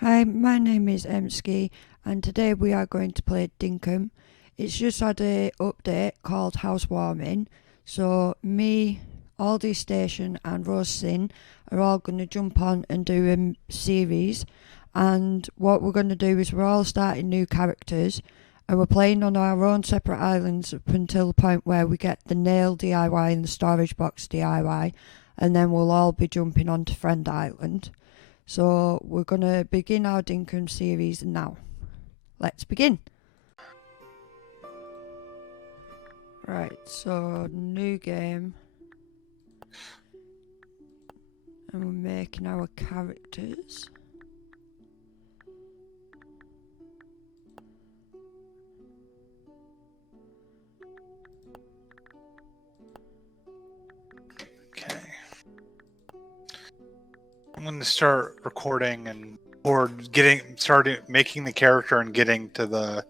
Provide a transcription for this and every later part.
Hi, my name is Emski, and today we are going to play Dinkum. It's just had a update called Housewarming, so me, Aldyz Station, and RoseSynn are all going to jump on and do a series. And what we're going to do is we're all starting new characters, and we're playing on our own separate islands up until the point where we get the nail DIY and the storage box DIY, and then we'll all be jumping onto Friend Island. So we're going to begin our Dinkum series now. Let's begin. Right, so new game. And we're making our characters. Okay. I'm going to start recording or starting making the character and getting to the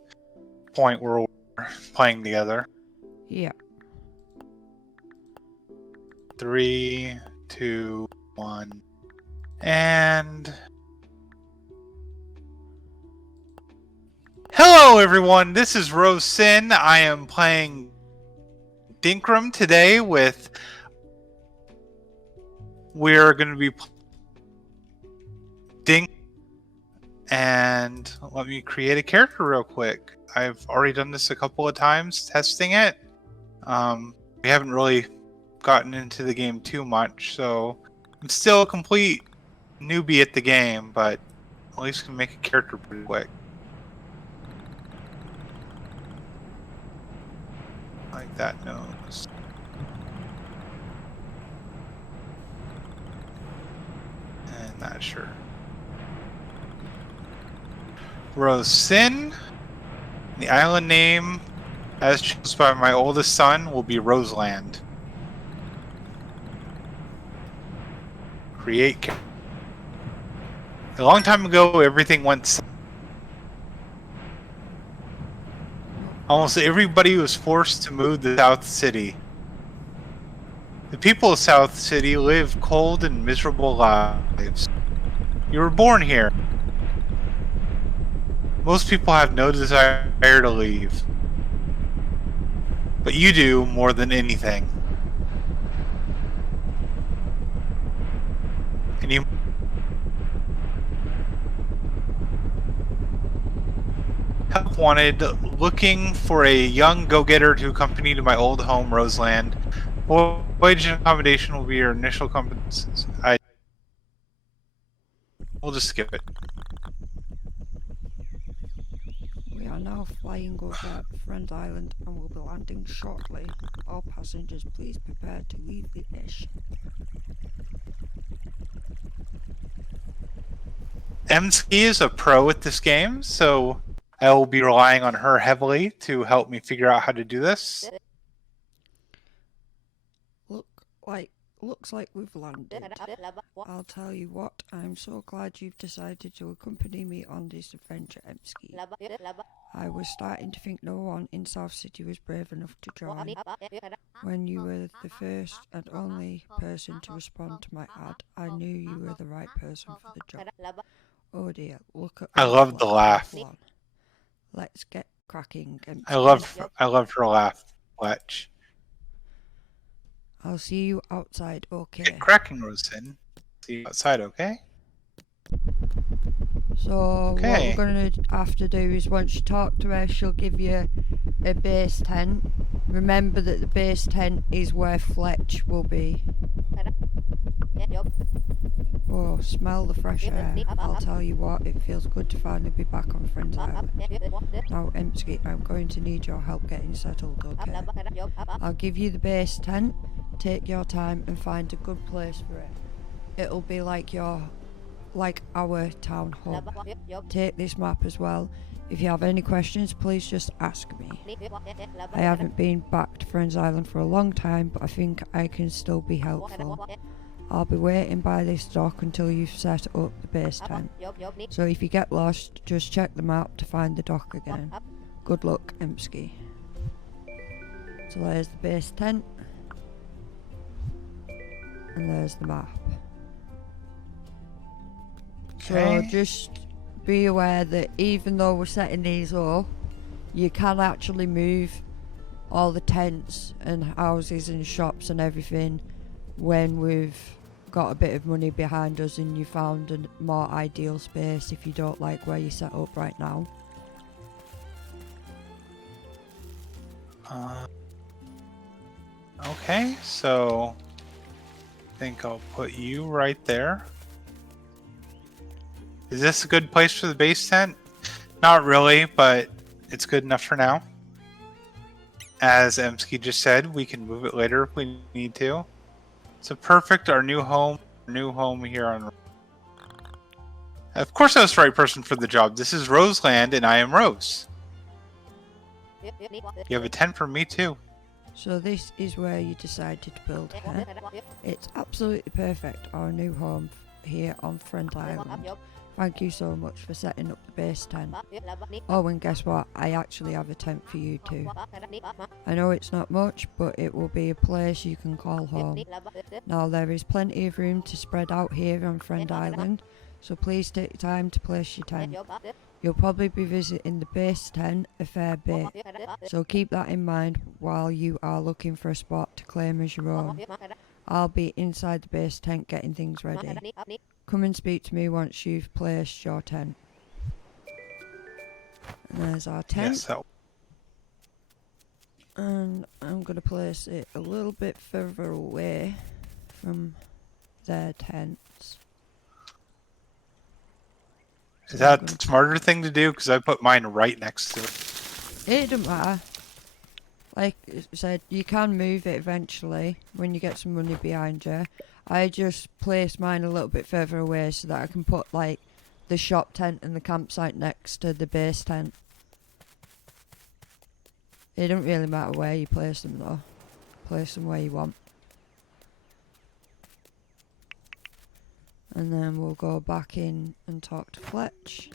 point where we're playing together. Yeah. 3, 2, 1, and hello everyone, this is RoseSynn. I am playing Dinkum today we're going to be and let me create a character real quick. I've already done this a couple of times, testing it. We haven't really gotten into the game too much, so I'm still a complete newbie at the game, but at least can make a character pretty quick. Like that nose. And that shirt. RoseSynn. The island name, as chosen by my oldest son, will be Roseland. Create. A long time ago, everything went south. Almost everybody was forced to move to South City. The people of South City live cold and miserable lives. You were born here. Most people have no desire to leave. But you do more than anything. Can you... Help wanted, looking for a young go-getter to accompany to my old home, Roseland. Wage and accommodation will be your initial compensation. We'll just skip it. We are now flying over Friend Island and will be landing shortly. All passengers, please prepare to leave the airship. Emski is a pro at this game, so I will be relying on her heavily to help me figure out how to do this. Looks like we've landed. I'll tell you what, I'm so glad you've decided to accompany me on this adventure, Emski. I was starting to think no one in South City was brave enough to join. When you were the first and only person to respond to my ad, I knew you were the right person for the job. Oh dear, look at... I love the laugh. Let's get cracking, Emski. I love her laugh, Fletch. I'll see you outside, okay? Get cracking, RoseSynn. See you outside, okay? So what we're going to have to do is once you talk to her, she'll give you a base tent. Remember that the base tent is where Fletch will be. Oh, smell the fresh air. I'll tell you what, it feels good to finally be back on Friends Island. Now, Emski, I'm going to need your help getting settled, okay? I'll give you the base tent. Take your time and find a good place for it. It'll be like our town hub. Take this map as well. If you have any questions, please just ask me. I haven't been back to Friends Island for a long time, but I think I can still be helpful. I'll be waiting by this dock until you've set up the base tent. So if you get lost, just check the map to find the dock again. Good luck, Emski. So there's the base tent. And there's the map. Okay. So just be aware that even though we're setting these up, you can actually move all the tents and houses and shops and everything when we've got a bit of money behind us and you found a more ideal space if you don't like where you're set up right now. Okay, so I think I'll put you right there. Is this a good place for the base tent? Not really, but it's good enough for now. As Emsky just said, we can move it later if we need to. So perfect, our new home here on... Of course I was the right person for the job. This is Roseland and I am Rose. You have a tent for me too. So this is where you decided to build here. It's absolutely perfect, our new home here on Friend Island. Thank you so much for setting up the base tent. Oh, and guess what? I actually have a tent for you too. I know it's not much, but it will be a place you can call home. Now there is plenty of room to spread out here on Friend Island, so please take time to place your tent. You'll probably be visiting the base tent a fair bit, so keep that in mind while you are looking for a spot to claim as your own. I'll be inside the base tent getting things ready. Come and speak to me once you've placed your tent. And there's our tent. Yes, that... And I'm going to place it a little bit further away from their tents. Is that the smarter thing to do? Because I put mine right next to it. It doesn't matter. Like I said, you can move it eventually when you get some money behind you. I just placed mine a little bit further away so that I can put like the shop tent and the campsite next to the base tent. It doesn't really matter where you place them though. Place them where you want. And then we'll go back in and talk to Fletch.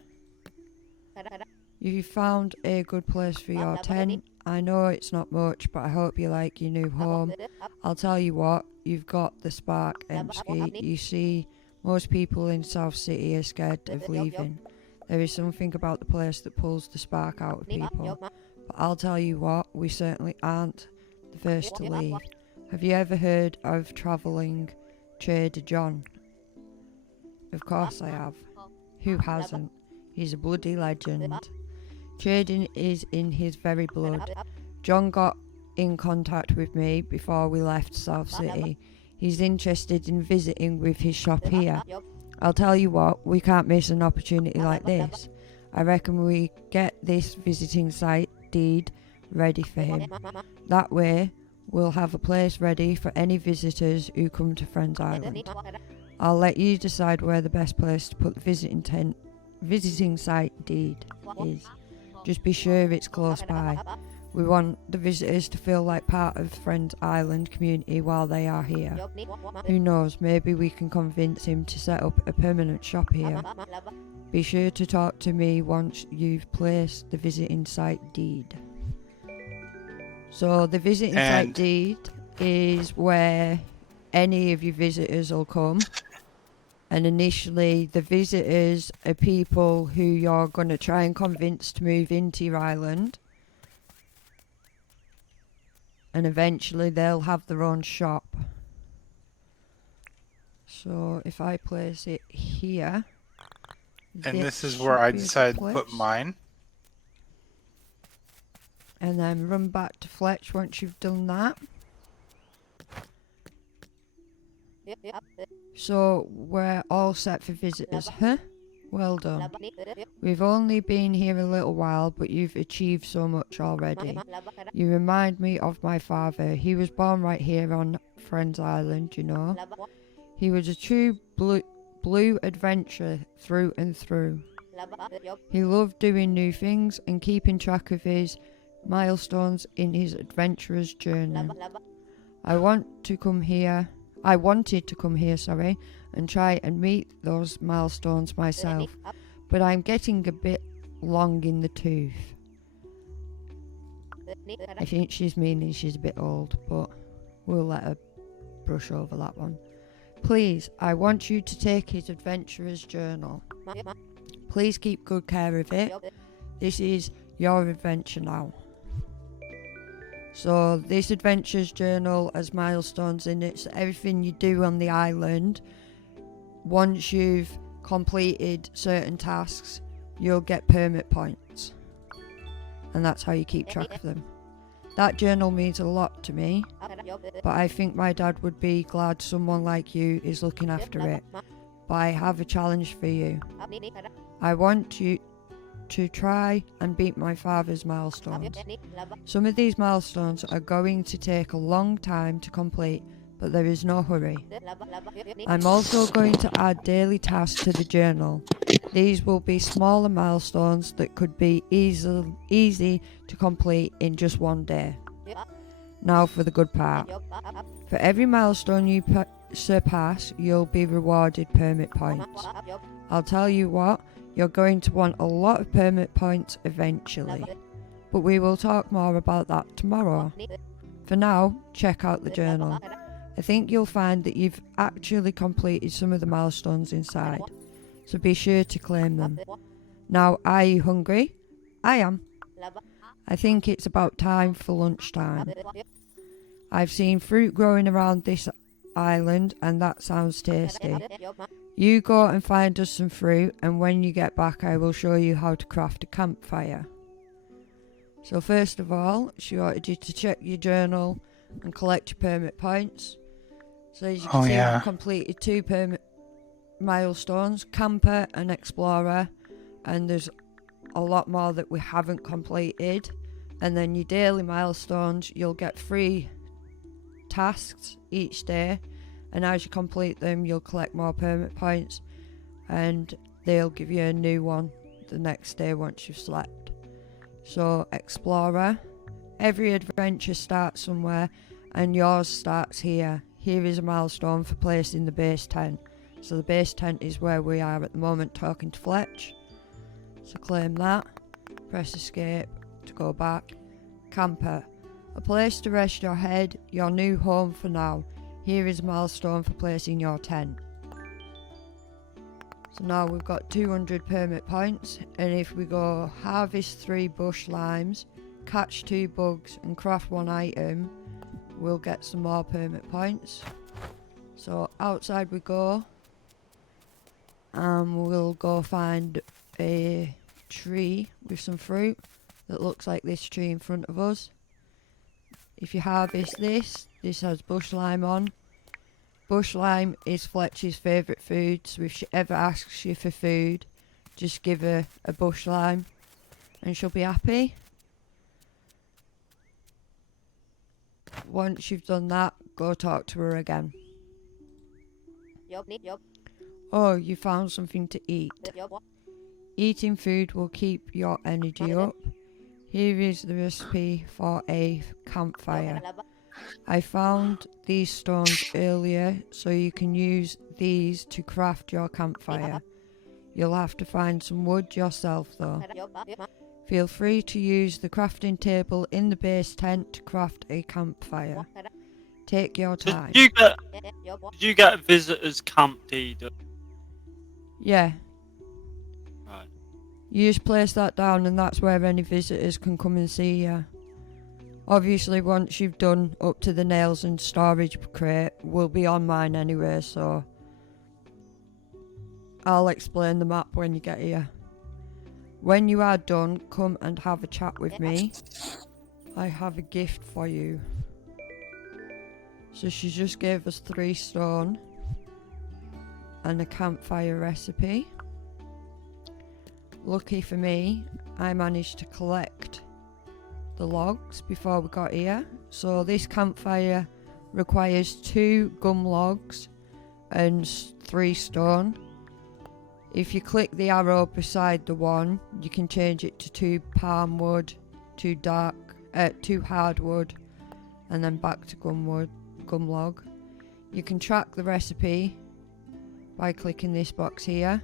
You found a good place for your tent. I know it's not much, but I hope you like your new home. I'll tell you what, you've got the spark, Emsky. You see, most people in South City are scared of leaving. There is something about the place that pulls the spark out of people. But I'll tell you what, we certainly aren't the first to leave. Have you ever heard of travelling Trader John? Of course I have. Who hasn't? He's a bloody legend. Trading is in his very blood. John got in contact with me before we left South City. He's interested in visiting with his shop here. I'll tell you what, we can't miss an opportunity like this. I reckon we get this visiting site deed ready for him. That way, we'll have a place ready for any visitors who come to Friends Island. I'll let you decide where the best place to put the visiting site deed is. Just be sure it's close by. We want the visitors to feel like part of Friends Island community while they are here. Who knows, maybe we can convince him to set up a permanent shop here. Be sure to talk to me once you've placed the visiting site deed. So the visiting site deed is where any of your visitors will come. And initially, the visitors are people who you're going to try and convince to move into your island. And eventually, they'll have their own shop. So, if I place it here... And this is where I decided to put mine. And then run back to Fletch once you've done that. So we're all set for visitors, huh? Well done. We've only been here a little while, but you've achieved so much already. You remind me of my father. He was born right here on Friends Island, you know. He was a true blue adventurer through and through. He loved doing new things and keeping track of his milestones in his adventurer's journey. I wanted to come here, and try and meet those milestones myself, but I'm getting a bit long in the tooth. I think she's meaning she's a bit old, but we'll let her brush over that one. Please, I want you to take his adventurer's journal. Please keep good care of it. This is your adventure now. So this adventure's journal has milestones in it, so everything you do on the island, once you've completed certain tasks, you'll get permit points. And that's how you keep track of them. That journal means a lot to me, but I think my dad would be glad someone like you is looking after it. But I have a challenge for you. I want you to try and beat my father's milestones. Some of these milestones are going to take a long time to complete, but there is no hurry. I'm also going to add daily tasks to the journal. These will be smaller milestones that could be easy to complete in just one day. Now for the good part. For every milestone you surpass, you'll be rewarded permit points. I'll tell you what, you're going to want a lot of permit points eventually. But we will talk more about that tomorrow. For now, check out the journal. I think you'll find that you've actually completed some of the milestones inside, so be sure to claim them. Now, are you hungry? I am. I think it's about time for lunchtime. I've seen fruit growing around this island and that sounds tasty. You go and find us some fruit, and when you get back I will show you how to craft a campfire. So first of all, she wanted you to check your journal and collect your permit points. So as you can see, I've completed 2 permit milestones, camper and explorer, and there's a lot more that we haven't completed. And then your daily milestones, you'll get 3 tasks each day, and as you complete them you'll collect more permit points, and they'll give you a new one the next day once you've slept. So explorer, every adventure starts somewhere, and yours starts here. Here is a milestone for placing the base tent. So the base tent is where we are at the moment talking to Fletch. So claim that, press escape to go back. Camper, a place to rest your head, your new home for now. Here is a milestone for placing your tent. So now we've got 200 permit points, and if we go harvest 3 bush limes, catch 2 bugs and craft 1 item, we'll get some more permit points. So outside we go, and we'll go find a tree with some fruit that looks like this tree in front of us. If you harvest this has bush lime on. Bush lime is Fletch's favourite food, so if she ever asks you for food, just give her a bush lime and she'll be happy. Once you've done that, go talk to her again. Oh, you found something to eat. Eating food will keep your energy up. Here is the recipe for a campfire. I found these stones earlier, so you can use these to craft your campfire. You'll have to find some wood yourself though. Feel free to use the crafting table in the base tent to craft a campfire. Take your time. Did you get a visitor's camp deed? Yeah. Right. You just place that down and that's where any visitors can come and see you. Obviously once you've done up to the nails and storage crate, will be on mine anyway, so I'll explain the map when you get here. When you are done, come and have a chat with me. I have a gift for you. So she just gave us 3 stone and a campfire recipe. Lucky for me, I managed to collect the logs before we got here. So this campfire requires 2 gum logs and 3 stone. If you click the arrow beside the one, you can change it to 2 palm wood, 2 hardwood, and then back to gum log. You can track the recipe by clicking this box here.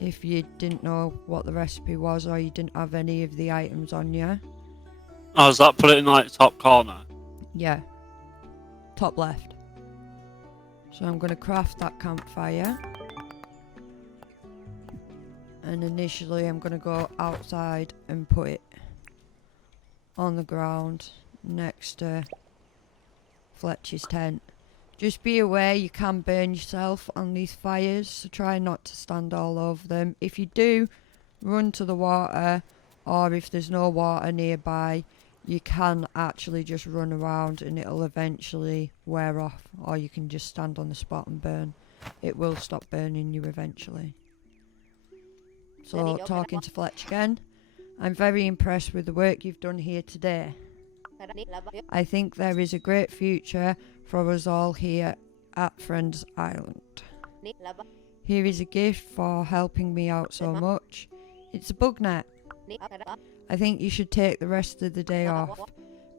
If you didn't know what the recipe was or you didn't have any of the items on you. Oh, does that put it in like the top corner? Yeah, top left. So I'm going to craft that campfire. And initially I'm going to go outside and put it on the ground next to Fletcher's tent. Just be aware you can burn yourself on these fires, so try not to stand all over them. If you do, run to the water, or if there's no water nearby, you can actually just run around and it'll eventually wear off, or you can just stand on the spot and burn. It will stop burning you eventually. So, talking to Fletch again, I'm very impressed with the work you've done here today. I think there is a great future for us all here at Friends Island. Here is a gift for helping me out so much. It's a bug net. I think you should take the rest of the day off.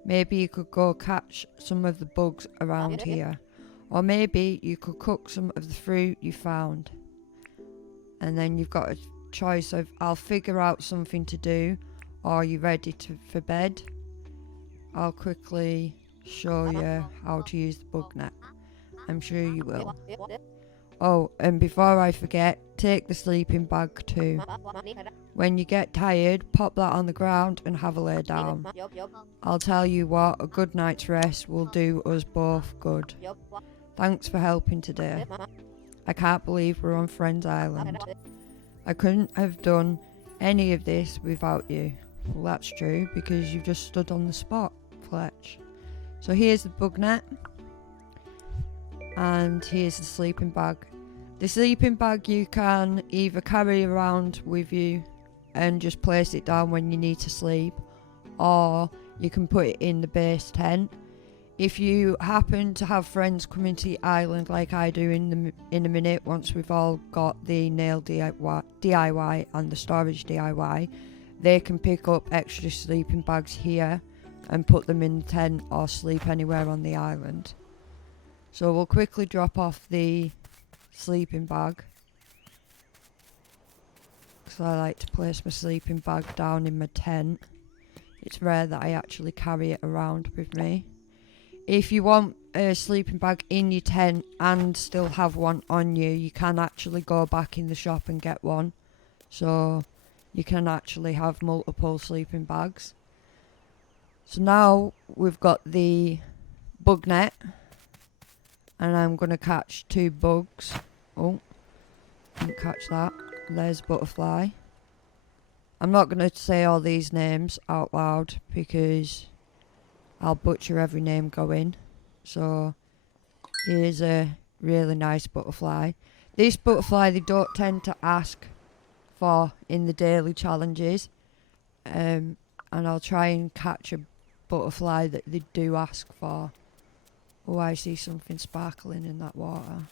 Maybe you could go catch some of the bugs around here. Or maybe you could cook some of the fruit you found. And then you've got a choice of, I'll figure out something to do, or are you ready for bed? I'll quickly show you how to use the bug net. I'm sure you will. Oh, and before I forget, take the sleeping bag too. When you get tired, pop that on the ground and have a lay down. I'll tell you what, a good night's rest will do us both good. Thanks for helping today. I can't believe we're on Friends Island. I couldn't have done any of this without you. Well, that's true, because you've just stood on the spot, Fletch. So here's the bug net. And here's the sleeping bag. The sleeping bag you can either carry around with you and just place it down when you need to sleep, or you can put it in the base tent. If you happen to have friends coming to the island like I do in a minute, once we've all got the nail DIY and the storage DIY, they can pick up extra sleeping bags here and put them in the tent or sleep anywhere on the island. So we'll quickly drop off the sleeping bag, because I like to place my sleeping bag down in my tent. It's rare that I actually carry it around with me. If you want a sleeping bag in your tent and still have one on you, you can actually go back in the shop and get one. So you can actually have multiple sleeping bags. So now we've got the bug net, and I'm going to catch 2 bugs. Oh, didn't catch that. There's butterfly. I'm not going to say all these names out loud because I'll butcher every name going. So here's a really nice butterfly. This butterfly they don't tend to ask for in the daily challenges. And I'll try and catch a butterfly that they do ask for. Oh, I see something sparkling in that water.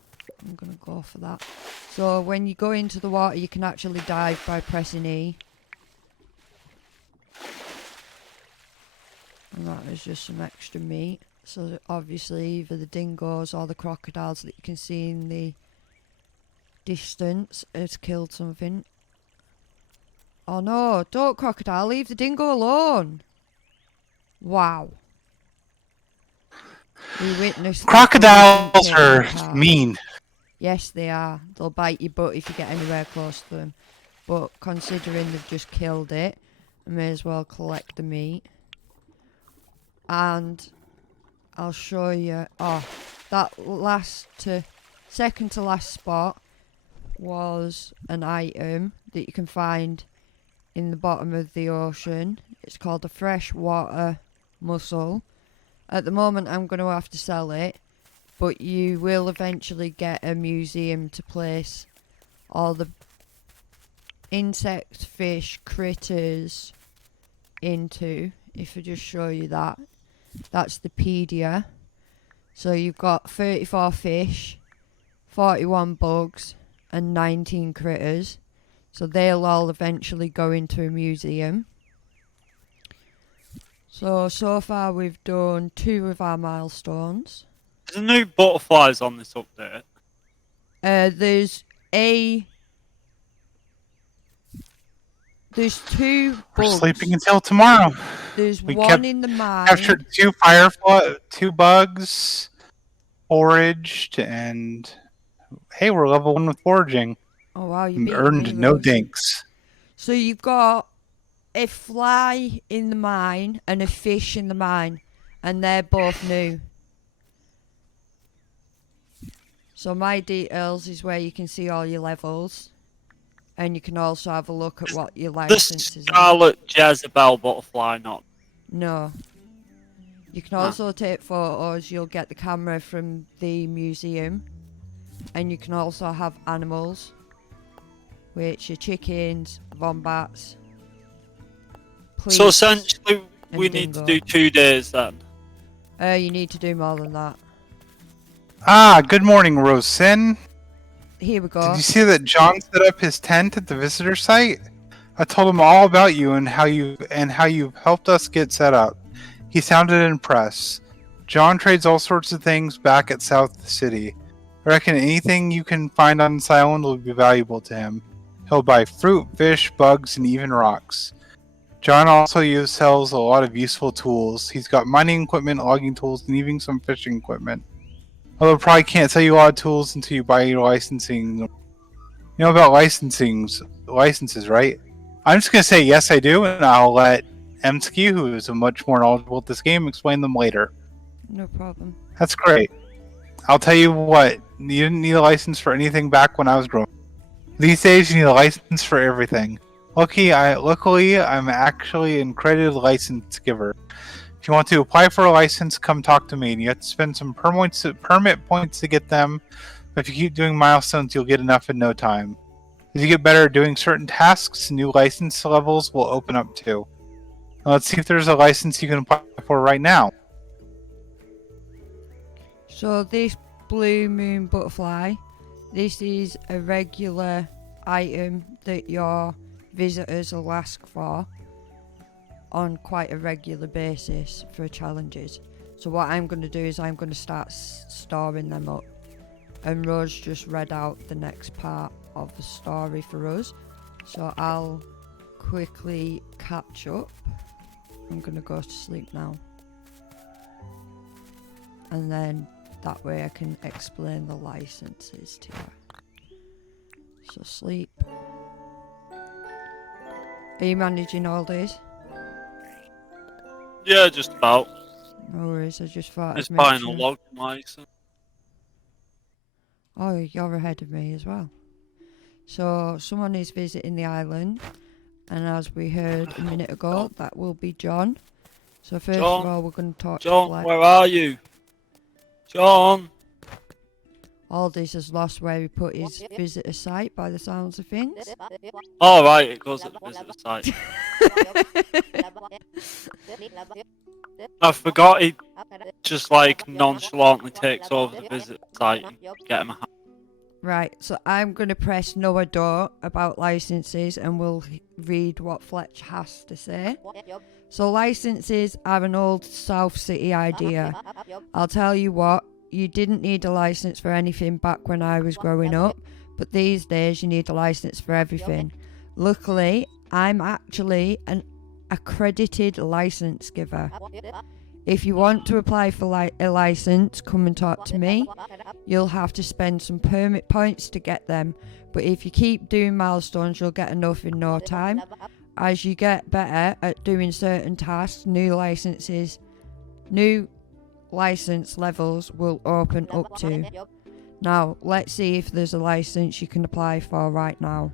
I'm going to go for that. So when you go into the water, you can actually dive by pressing E. And that is just some extra meat. So obviously either the dingoes or the crocodiles that you can see in the distance has killed something. Oh no, don't crocodile, leave the dingo alone. Wow. We witnessed Crocodiles are mean. Yes, they are. They'll bite your butt if you get anywhere close to them. But considering they've just killed it, I may as well collect the meat. And I'll show you. Oh, that second to last spot was an item that you can find in the bottom of the ocean. It's called a freshwater mussel. At the moment I'm going to have to sell it, but you will eventually get a museum to place all the insect, fish, critters into. If I just show you that. That's the pedia. So you've got 34 fish, 41 bugs, and 19 critters. So they'll all eventually go into a museum. So far we've done 2 of our milestones. There's no butterflies on this update. There's 2 bugs. We're sleeping until tomorrow. There's we one in the mine. Captured 2 2 bugs, foraged, and hey, we're level 1 with foraging. Oh wow, you beat earned me, no Rose. dinks. So you've got a fly in the mine and a fish in the mine, and they're both new. So my details is where you can see all your levels, and you can also have a look at what your The licenses are. Scarlet Jezebel butterfly, not. No. You can also take photos. You'll get the camera from the museum, and you can also have animals, which are chickens, wombats. So essentially, and we need to dingo. do 2 days then. You need to do more than that. Ah, good morning, RoseSynn. Here we go. Did you see that John set up his tent at the visitor site? I told him all about you and how you've helped us get set up. He sounded impressed. John trades all sorts of things back at South City. I reckon anything you can find on this island will be valuable to him. He'll buy fruit, fish, bugs, and even rocks. John also sells a lot of useful tools. He's got mining equipment, logging tools, and even some fishing equipment. Although I probably can't sell you a lot of tools until you buy your licensing. You know about licenses, right? I'm just going to say yes, I do, and I'll let Emsky, who is much more knowledgeable at this game, explain them later. No problem. That's great. I'll tell you what, you didn't need a license for anything back when I was growing up. These days, you need a license for everything. Luckily, I'm actually an accredited license giver. If you want to apply for a license, come talk to me. And you have to spend some permit points to get them. But if you keep doing milestones, you'll get enough in no time. As you get better at doing certain tasks, new license levels will open up too. Now let's see if there's a license you can apply for right now. So this blue moon butterfly, this is a regular item that your visitors will ask for on quite a regular basis for challenges. So what I'm going to do is I'm going to start storing them up. And Rose just read out the next part of the story for us. So I'll quickly catch up. I'm going to go to sleep now. And then that way I can explain the licenses to you. So sleep. Are you managing all days? Yeah, just about. No worries, I just thought It's I'd make buying a sure. log license. Oh, you're ahead of me as well. So someone is visiting the island, and as we heard a minute ago, that will be John. So first of all, we're going to talk to John, Fletch. where are you? John! Aldyz has lost where he put his visitor site by the sounds of things. Oh, right, it goes at the visitor site. I forgot he just like nonchalantly takes over the visitor site and get him a hat. Right, so I'm going to press no door about licenses and we'll read what Fletch has to say. So licenses are an old South City idea. I'll tell you what, you didn't need a license for anything back when I was growing up, but these days you need a license for everything. Luckily, I'm actually an accredited license giver. If you want to apply for a license, come and talk to me. You'll have to spend some permit points to get them, but if you keep doing milestones, you'll get enough in no time. As you get better at doing certain tasks, new license levels will open up to. Now, let's see if there's a license you can apply for right now.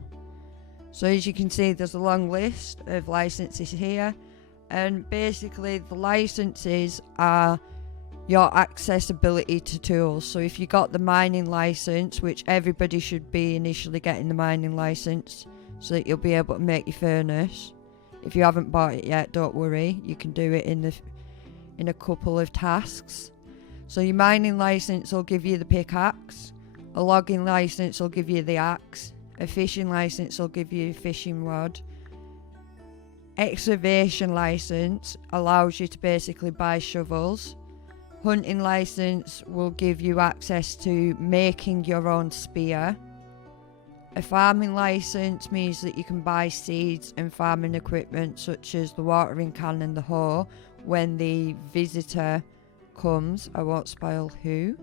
So as you can see, there's a long list of licenses here. And basically, the licenses are your accessibility to tools. So if you got the mining license, which everybody should be initially getting the mining license, so that you'll be able to make your furnace. If you haven't bought it yet, don't worry. You can do it in a couple of tasks. So your mining license will give you the pickaxe. A logging license will give you the axe. A fishing license will give you a fishing rod. Excavation license allows you to basically buy shovels. Hunting license will give you access to making your own spear. A farming license means that you can buy seeds and farming equipment such as the watering can and the hoe when the visitor comes. I won't spoil who.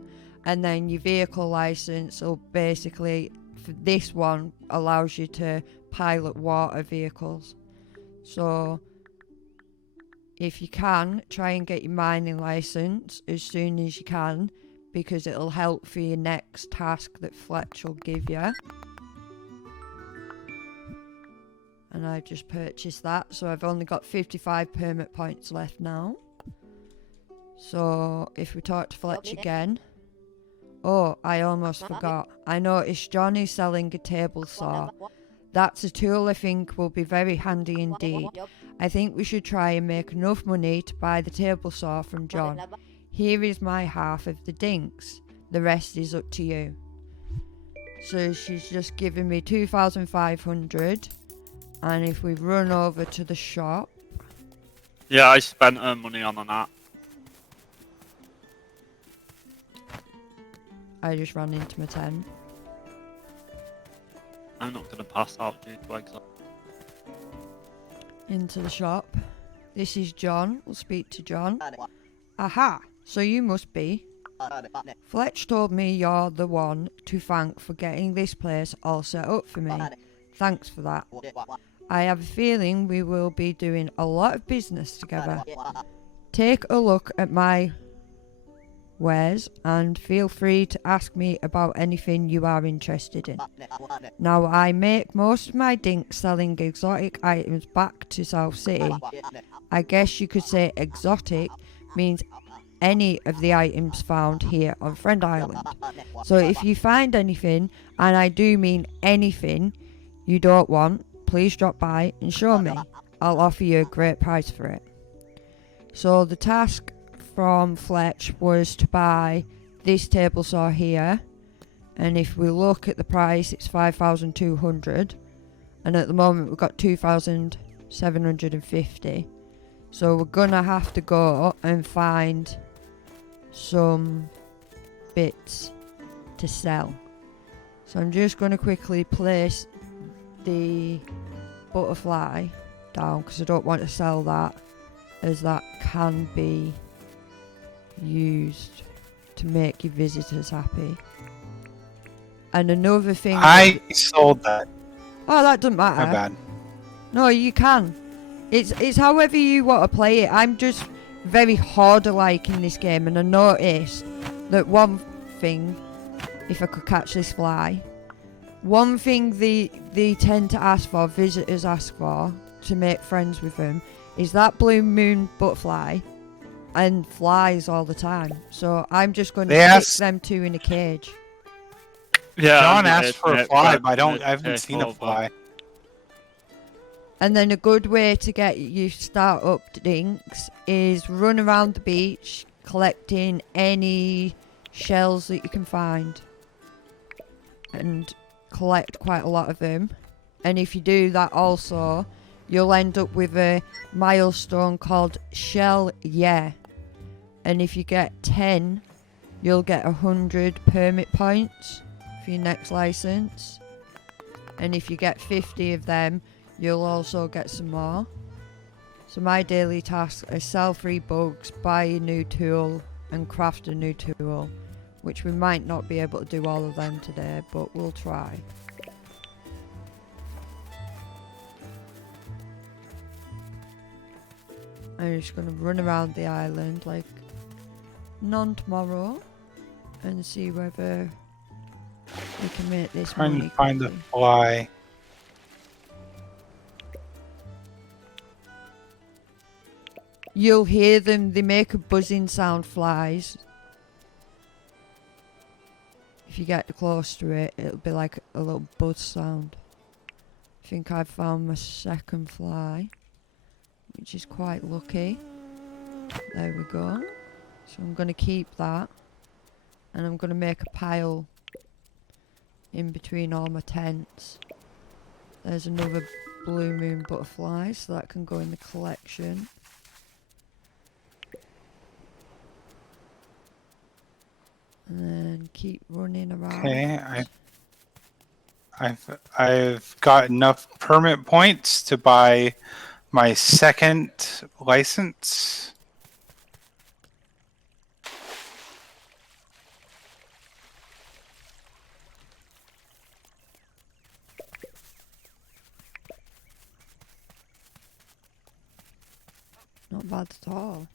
And then your vehicle license will basically this one allows you to pilot water vehicles. So if you can, try and get your mining license as soon as you can, because it'll help for your next task that Fletch will give you. And I've just purchased that, so I've only got 55 permit points left now. So if we talk to Fletch again. Oh, I almost forgot. I noticed John is selling a table saw. That's a tool I think will be very handy indeed. I think we should try and make enough money to buy the table saw from John. Here is my half of the dinks. The rest is up to you. So she's just given me 2,500. And if we run over to the shop... Yeah, I spent her money on that. I just ran into my tent. I'm not going to pass out due to exile. Into the shop. This is John. We'll speak to John. Aha! So you must be. Fletch told me you're the one to thank for getting this place all set up for me. Thanks for that. I have a feeling we will be doing a lot of business together. Take a look at my wares and feel free to ask me about anything you are interested in. Now, I make most of my dinks selling exotic items back to South City. I guess you could say exotic means any of the items found here on Friend Island. So if you find anything, and I do mean anything, you don't want, please drop by and show me. I'll offer you a great price for it. So the task from Fletch was to buy this table saw here, and if we look at the price, it's 5,200, and at the moment we've got 2,750. So we're gonna have to go and find some bits to sell. So I'm just gonna quickly place the butterfly down because I don't want to sell that, as that can be used to make your visitors happy. And another thing, I sold that. oh, that doesn't matter. My bad. No, you can. It's however you want to play it. I'm just very hoarder-like in this game, and I noticed that one thing, if I could catch this fly, one thing they tend to ask for, visitors ask for, to make friends with them, is that blue moon butterfly, and flies all the time. So I'm just going to stick them two in a cage. Yeah, John asked for a fly, but I haven't seen a fly. And then a good way to get you start up dinks is run around the beach collecting any shells that you can find. And collect quite a lot of them. And if you do that also, you'll end up with a milestone called Shell Yeah. And if you get 10, you'll get 100 permit points for your next license. And if you get 50 of them, you'll also get some more. So my daily tasks are sell 3 bugs, buy a new tool, and craft a new tool. Which we might not be able to do all of them today, but we'll try. I'm just going to run around the island like none tomorrow and see whether we can make this Trying money to find the quickly. fly. You'll hear them, they make a buzzing sound, flies. If you get close to it, it'll be like a little buzz sound. I think I've found my second fly, which is quite lucky. There we go. So I'm going to keep that, and I'm going to make a pile in between all my tents. There's another blue moon butterfly, so that can go in the collection. And then keep running around. Okay, I've got enough permit points to buy my second license. Not bad at all.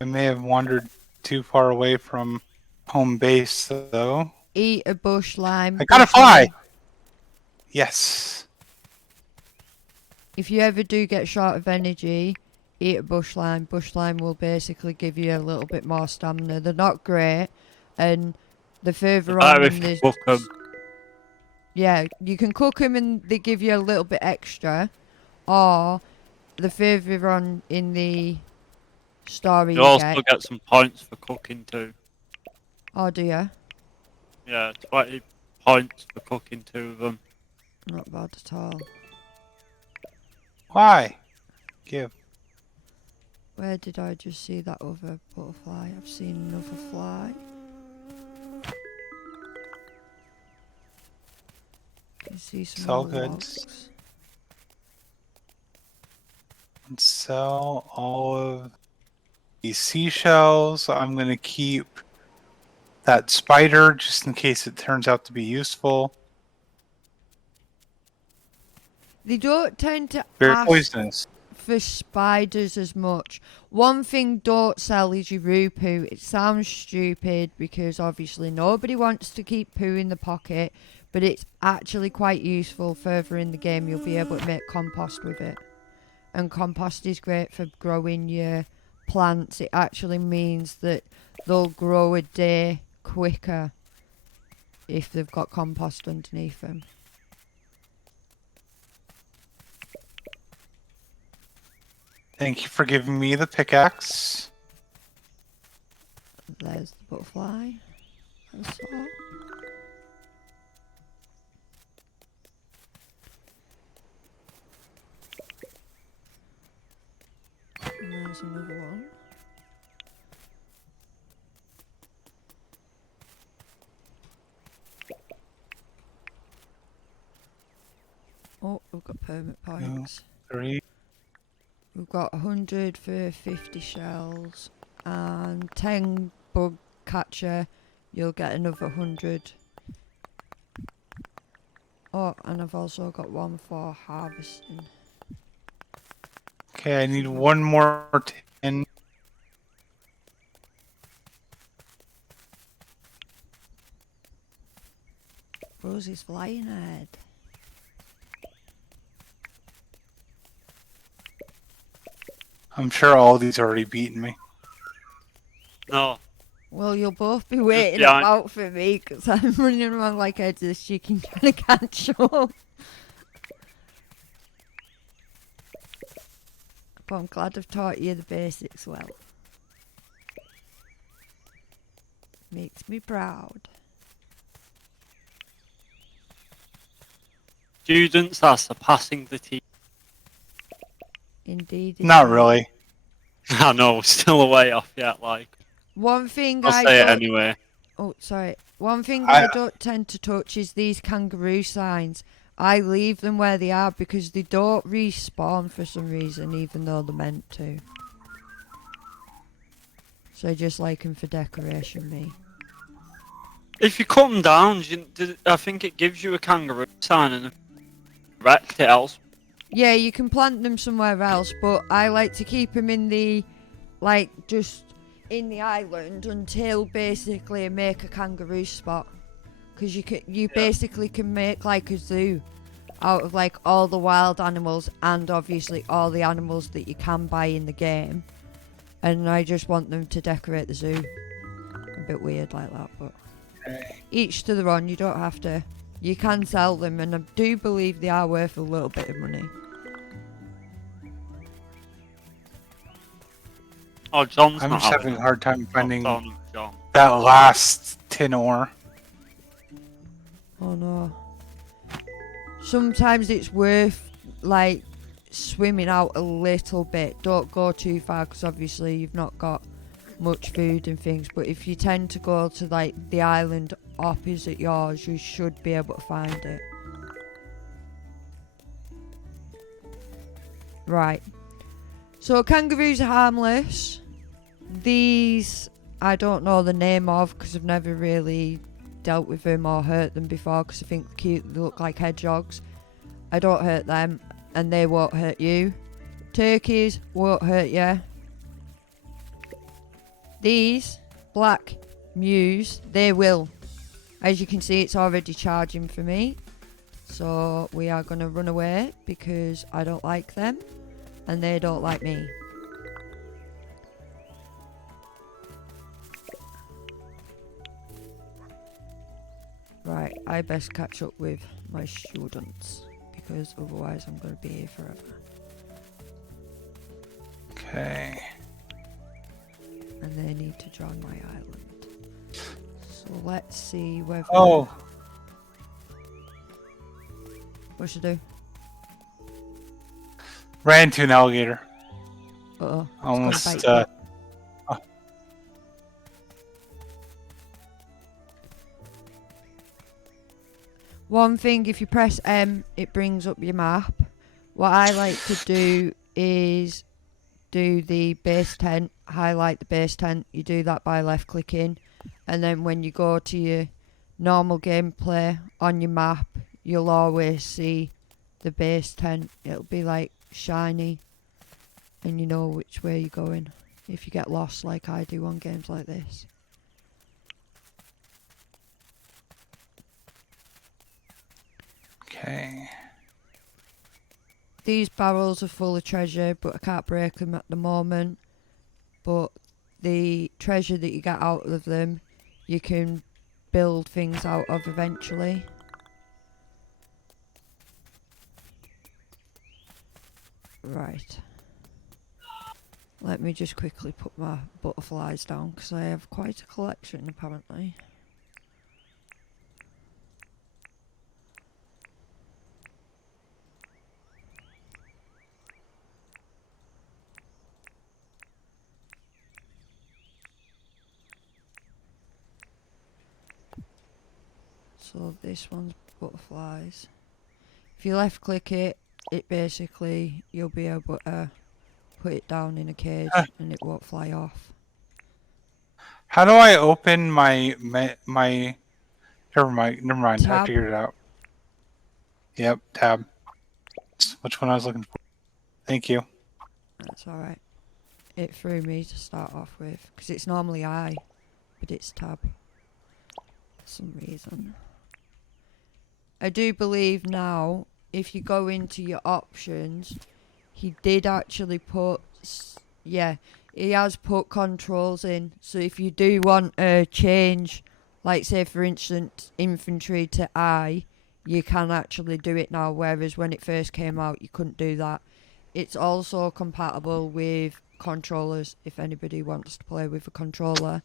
I may have wandered too far away from home base, though. Eat a bush lime. I got a bush fly! lime. Yes. If you ever do get short of energy, eat a bush lime. Bush lime will basically give you a little bit more stamina. They're not great, and the further on in the... Cook 'em. Yeah, you can cook them and they give you a little bit extra, or the further on in the story You you also get. get some points for cooking too. Oh, do you? Yeah, 20 points for cooking 2 of them. Not bad at all. Why? Give. Where did I just see that other butterfly? I've seen another fly. Can see some It's all more good. logs. And sell all of these seashells. I'm going to keep that spider just in case it turns out to be useful. They don't tend to Very ask poisonous. for spiders as much. One thing don't sell is your roo poo. It sounds stupid because obviously nobody wants to keep poo in the pocket, but it's actually quite useful. Further in the game you'll be able to make compost with it. And compost is great for growing your plants. It actually means that they'll grow a day quicker if they've got compost underneath them. Thank you for giving me the pickaxe. There's the butterfly. I saw. And there's another one. Oh, we've got permit points. 3. We've got 100 for 50 shells and 10 bug catcher. You'll get another 100. Oh, and I've also got one for harvesting. Okay, I need one more tin. Rosie's flying ahead. I'm sure all these already beaten me. No. Well, you'll both be waiting behind. about for me because I'm running around like a this chicken trying to catch up. But I'm glad I've taught you the basics well. Makes me proud. Students are surpassing the team. Indeed. Not indeed. really. I know, we're still a way off yet, like. One thing I'll I say it don't... anyway. Oh, sorry. One thing I don't tend to touch is these kangaroo signs. I leave them where they are because they don't respawn for some reason, even though they're meant to. So I just like them for decoration, me. If you cut them down, I think it gives you a kangaroo sign and erect it else. Yeah, you can plant them somewhere else, but I like to keep them in the, like, just in the island until basically I make a kangaroo spot. Because you basically can make like a zoo out of like all the wild animals and obviously all the animals that you can buy in the game. And I just want them to decorate the zoo. A bit weird like that, but each to their own. You don't have to. You can sell them, and I do believe they are worth a little bit of money. Oh, John's I'm not just having a hard time finding John. that last tin ore. Oh no. Sometimes it's worth like swimming out a little bit. Don't go too far because obviously you've not got much food and things, but if you tend to go to like the island opposite yours, you should be able to find it. Right. So kangaroos are harmless. These I don't know the name of because I've never really dealt with them or hurt them before because I think they're cute. They look like hedgehogs. I don't hurt them and they won't hurt you. turkeys won't hurt you. These black mews, they will. As you can see, it's already charging for me. So we are going to run away because I don't like them and they don't like me. Right, I best catch up with my students because otherwise I'm going to be here forever. Okay. And they need to join my island. So let's see whether... Oh! What should I do? Ran into an alligator. Uh-oh. Almost, One thing, if you press M, it brings up your map. What I like to do is do the base tent, highlight the base tent. You do that by left clicking, and then when you go to your normal gameplay on your map, you'll always see the base tent. It'll be like shiny and you know which way you're going if you get lost like I do on games like this. Okay. These barrels are full of treasure, but I can't break them at the moment. But the treasure that you get out of them, you can build things out of eventually. Right. Let me just quickly put my butterflies down because I have quite a collection apparently. So this one's butterflies. If you left click it, it basically, you'll be able to put it down in a cage and it won't fly off. How do I open my never mind, Tab. I figured it out. Yep, tab. Which one I was looking for. Thank you. That's alright. It threw me to start off with, because it's normally I, but it's tab. For some reason. I do believe now, if you go into your options, he did actually put, yeah, he has put controls in. So if you do want to change, like say for instance, infantry to I, you can actually do it now, whereas when it first came out, you couldn't do that. It's also compatible with controllers, if anybody wants to play with a controller.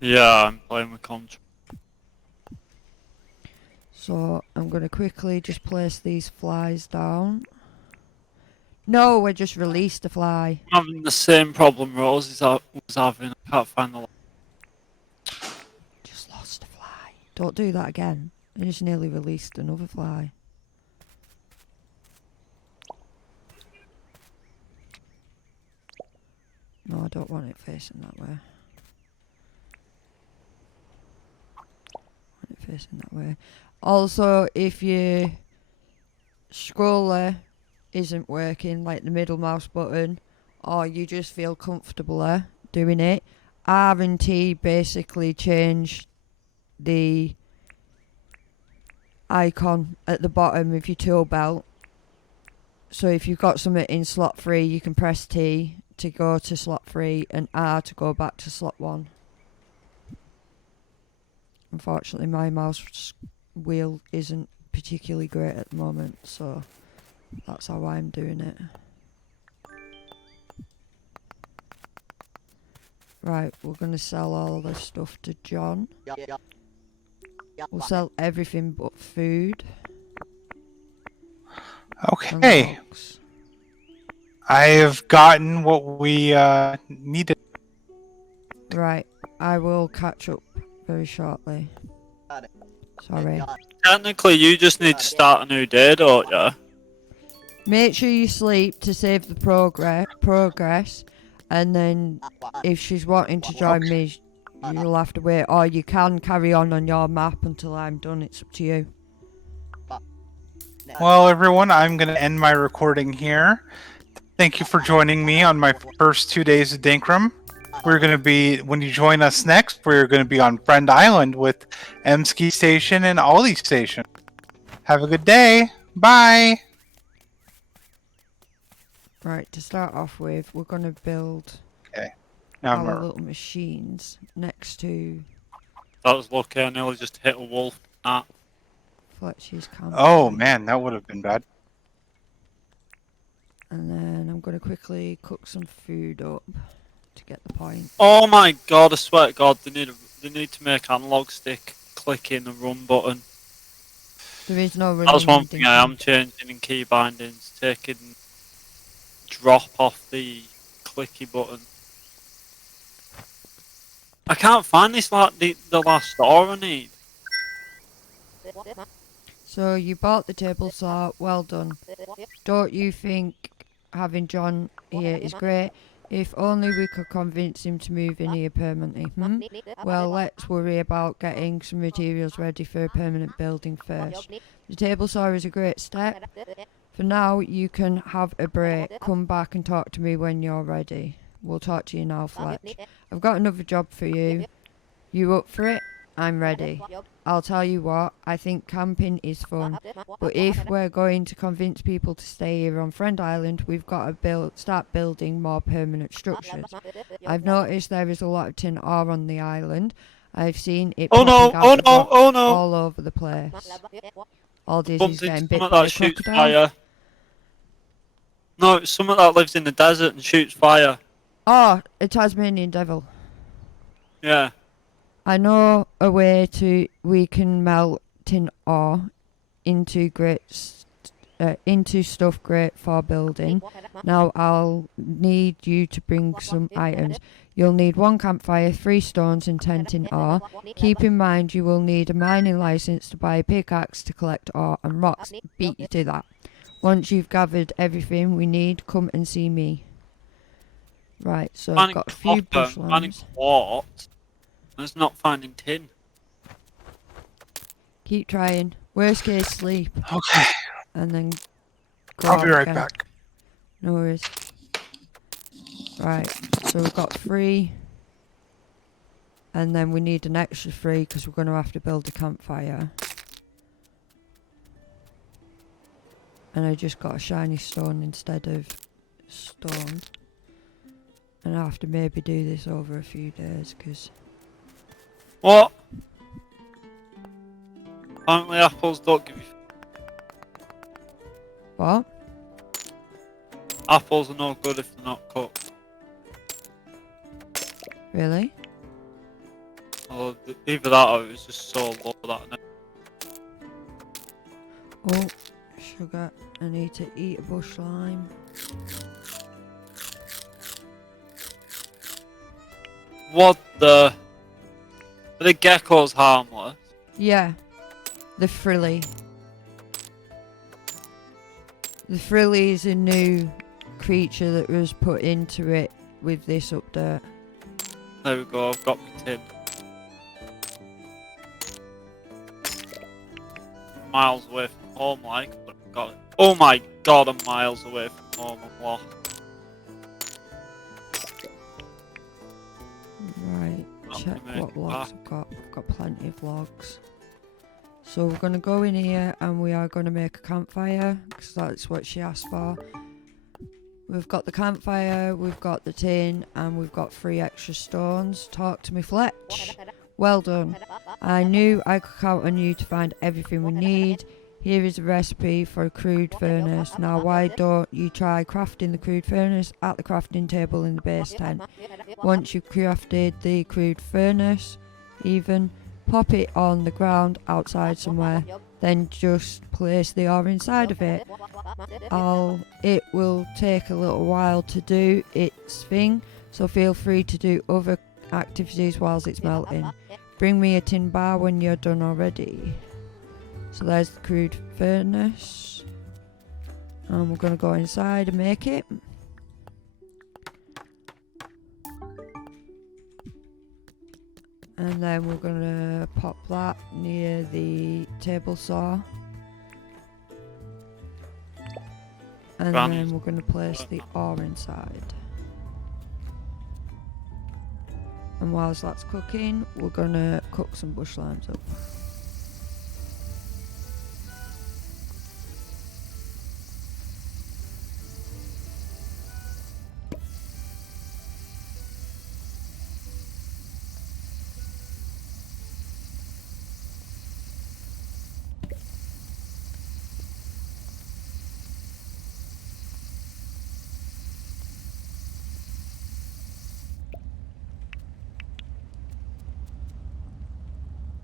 Yeah, I'm playing with control. So I'm going to quickly just place these flies down. No, I just released the fly. I'm having the same problem Rose was having. I can't find the... Just lost a fly. Don't do that again. I just nearly released another fly. No, I don't want it facing that way. I want it facing that way. Also, if your scroller isn't working, like the middle mouse button, or you just feel comfortable doing it, R and T basically change the icon at the bottom of your tool belt. So if you've got something in slot 3, you can press T to go to slot 3 and R to go back to slot 1. Unfortunately, my mouse wheel isn't particularly great at the moment, so that's how I'm doing it. Right, we're going to sell all the stuff to John. We'll sell everything but food. Okay. I've gotten what we needed. Right, I will catch up very shortly. Sorry. Technically, you just need to start a new day, don't you? Make sure you sleep to save the progress, and then if she's wanting to join me, you'll have to wait, or you can carry on your map until I'm done. It's up to you. Well, everyone, I'm going to end my recording here. Thank you for joining me on my first 2 days of Dinkum. We're going to be, when you join us next, we're going to be on Friend Island with Ski Station and Aldyz Station. Have a good day. Bye. Right, to start off with, we're going to build Now I'm our gonna- little machines next to That was lucky. I nearly just hit a wolf. Fletcher's camp. Oh man, that would have been bad. And then I'm going to quickly cook some food up to get the point. Oh my god! I swear to God, they need to make analog stick clicking the run button. There is no running. That's one in thing I am Dinkum. changing in key bindings. Taking drop off the clicky button. I can't find this like the last store I need. So you bought the table saw, well done. Don't you think having John here is great? If only we could convince him to move in here permanently, Well, let's worry about getting some materials ready for a permanent building first. The table saw is a great step. For now, you can have a break. Come back and talk to me when you're ready. We'll talk to you now, Fletch. I've got another job for you. You up for it? I'm ready. I'll tell you what, I think camping is fun, but if we're going to convince people to stay here on Friend Island, we've got to start building more permanent structures. I've noticed there is a lot of tin ore on the island. I've seen it Oh no! popping out Oh of no! rocks Oh no! all over the place. Aldyz Bumped is getting into bit something by that a shoots crocodile. fire. No, it's someone that lives in the desert and shoots fire. Oh, a Tasmanian devil. Yeah. I know a way we can melt tin ore into into stuff great for building. Now I'll need you to bring some items. You'll need 1 campfire, 3 stones and 10 tin ore. Keep in mind you will need a mining license to buy a pickaxe to collect ore and rocks. Beat you to that. Once you've gathered everything we need, come and see me. Right, so I've Finding got a few copper, finding bushlands. quartz. It's not finding tin. Keep trying. Worst case, sleep. Okay, And then go I'll be out right again. back. No worries. Right, so we've got 3. And then we need an extra 3 because we're going to have to build a campfire. And I just got a shiny stone instead of stone. And I have to maybe do this over a few days because... What? Apparently apples don't give you... What? Apples are no good if they're not cooked. Really? Or either that or it was just so low that... Oh, sugar. I need to eat a bush lime. What the... Are the geckos harmless? Yeah. The frilly. The frilly is a new creature that was put into it with this update. There we go, I've got my tin. Miles away from home, like, but I've got it. Oh my god, I'm miles away from home, I'm lost. Right, I'm check gonna what make logs I've got. I've got plenty of logs. So we're going to go in here and we are going to make a campfire because that's what she asked for. We've got the campfire, we've got the tin, and we've got 3 extra stones. Talk to me, Fletch. Well done. I knew I could count on you to find everything we need. Here is a recipe for a crude furnace. Now why don't you try crafting the crude furnace at the crafting table in the base tent. Once you've crafted the crude furnace, even pop it on the ground outside somewhere. Then just place the ore inside of it. It will take a little while to do its thing, so feel free to do other activities whilst it's melting. Bring me a tin bar when you're done already. So there's the crude furnace. And we're going to go inside and make it. And then we're going to pop that near the table saw. And Granny. then we're going to place the ore inside. And whilst that's cooking, we're going to cook some bush limes up.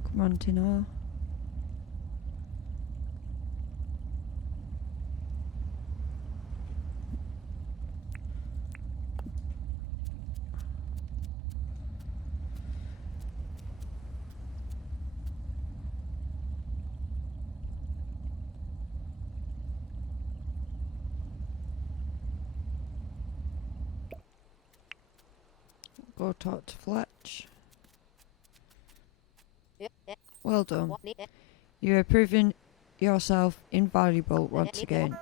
Come on, Tina. Go talk to Fletch. Well done. You are proving yourself invaluable once again.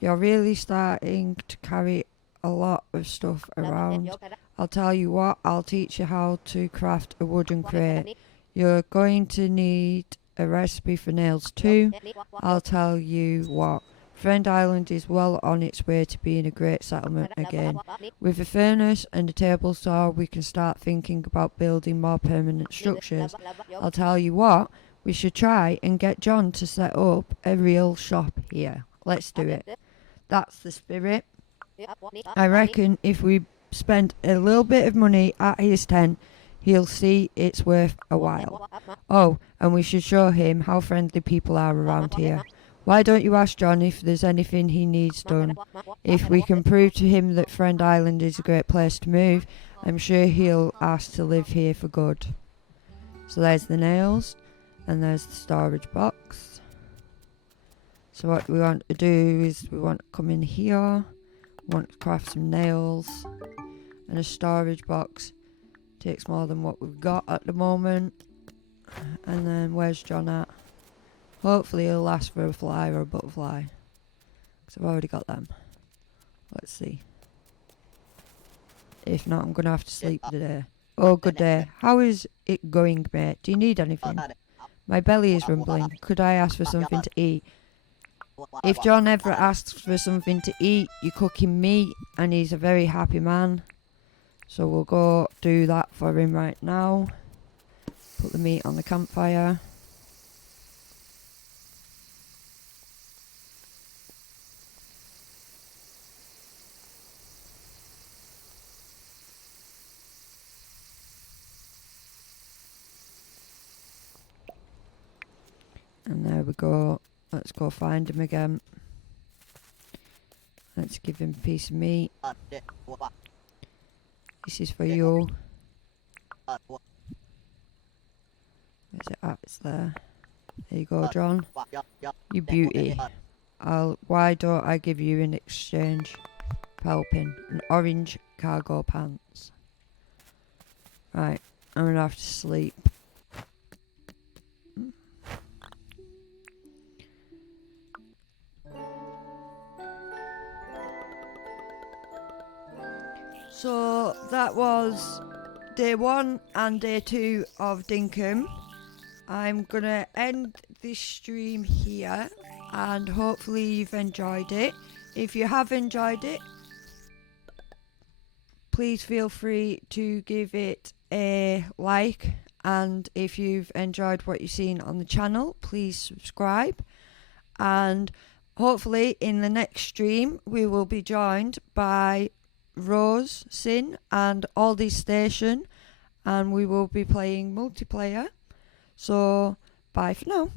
You're really starting to carry a lot of stuff around. I'll tell you what, I'll teach you how to craft a wooden crate. You're going to need a recipe for nails too. I'll tell you what, Friend Island is well on its way to being a great settlement again. With a furnace and a table saw, we can start thinking about building more permanent structures. I'll tell you what, we should try and get John to set up a real shop here. Let's do it. That's the spirit. I reckon if we spend a little bit of money at his tent, he'll see it's worth a while. Oh, and we should show him how friendly people are around here. Why don't you ask John if there's anything he needs done? If we can prove to him that Friend Island is a great place to move, I'm sure he'll ask to live here for good. So there's the nails, and there's the storage box. So what we want to do is we want to come in here, we want to craft some nails, and a storage box takes more than what we've got at the moment. And then where's John at? Hopefully he'll last for a fly or a butterfly, because I've already got them. Let's see. If not, I'm going to have to sleep today. Oh, good day. How is it going, mate? Do you need anything? My belly is rumbling. Could I ask for something to eat? If John ever asks for something to eat, you cook him meat, and he's a very happy man. So we'll go do that for him right now. Put the meat on the campfire. And there we go. Let's go find him again. Let's give him a piece of meat. This is for you. Where's it at? It's there. There you go, John. You beauty. Why don't I give you in exchange for helping an orange cargo pants? Right, I'm gonna have to sleep. So that was day 1 and day 2 of Dinkum. I'm gonna end this stream here, and hopefully you've enjoyed it. If you have enjoyed it, please feel free to give it a like, and if you've enjoyed what you've seen on the channel, please subscribe. And hopefully in the next stream we will be joined by RoseSynn and Aldyz Station, and we will be playing multiplayer. So bye for now.